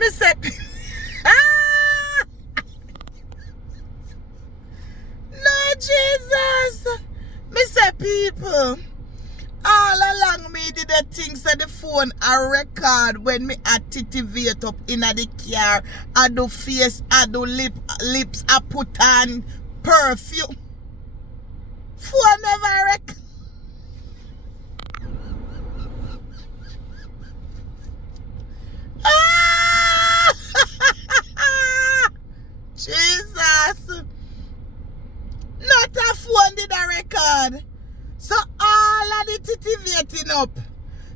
Me say, ah! No, Jesus. Me say, people, all along me did the things that the phone a record when me activate up in the car. I do face, I do lips, I put on perfume. Phone never record. Ah! Jesus. Not a phone did a record. So all of the titivating up.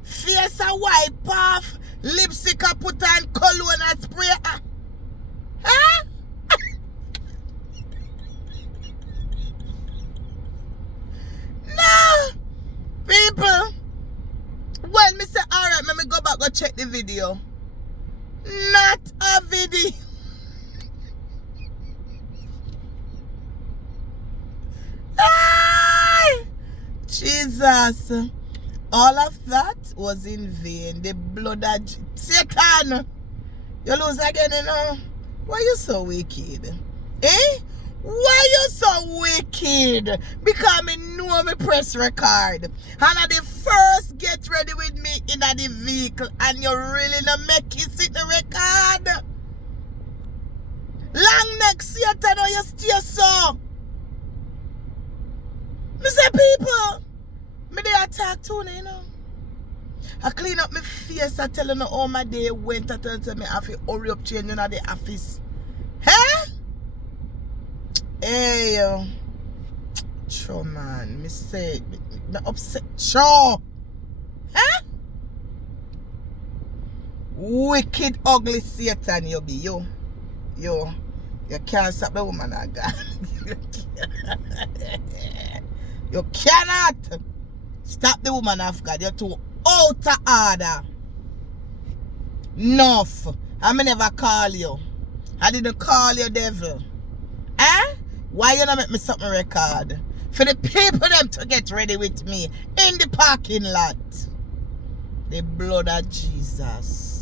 Face a wipe off. Lipstick a put on cologne and spray. Huh? No. People. Well, me say, alright, let me go back and check the video. Not a video. Ay! Jesus. All of that was in vain. The blood of Satan. You lose again, you know. Why you so wicked? Eh? Why you so wicked? Because me know me press record. And I the first get ready with me in the vehicle and you really not make it sit the record. Long next year, or you stay so. Me say people, me they attack too, you know. I clean up my face, I tell you how my day went. I tell me I have to hurry up changing in the office. Huh? Hey, yo. Sure, man. Me say, me upset. Sure. Huh? Wicked, ugly Satan, you be. Yo. You can't stop the woman again. You cannot stop the woman of God. You're too out of order. Enough. I may never call you. I didn't call you devil. Eh? Why you not make me something record? For the people them to get ready with me in the parking lot. The blood of Jesus.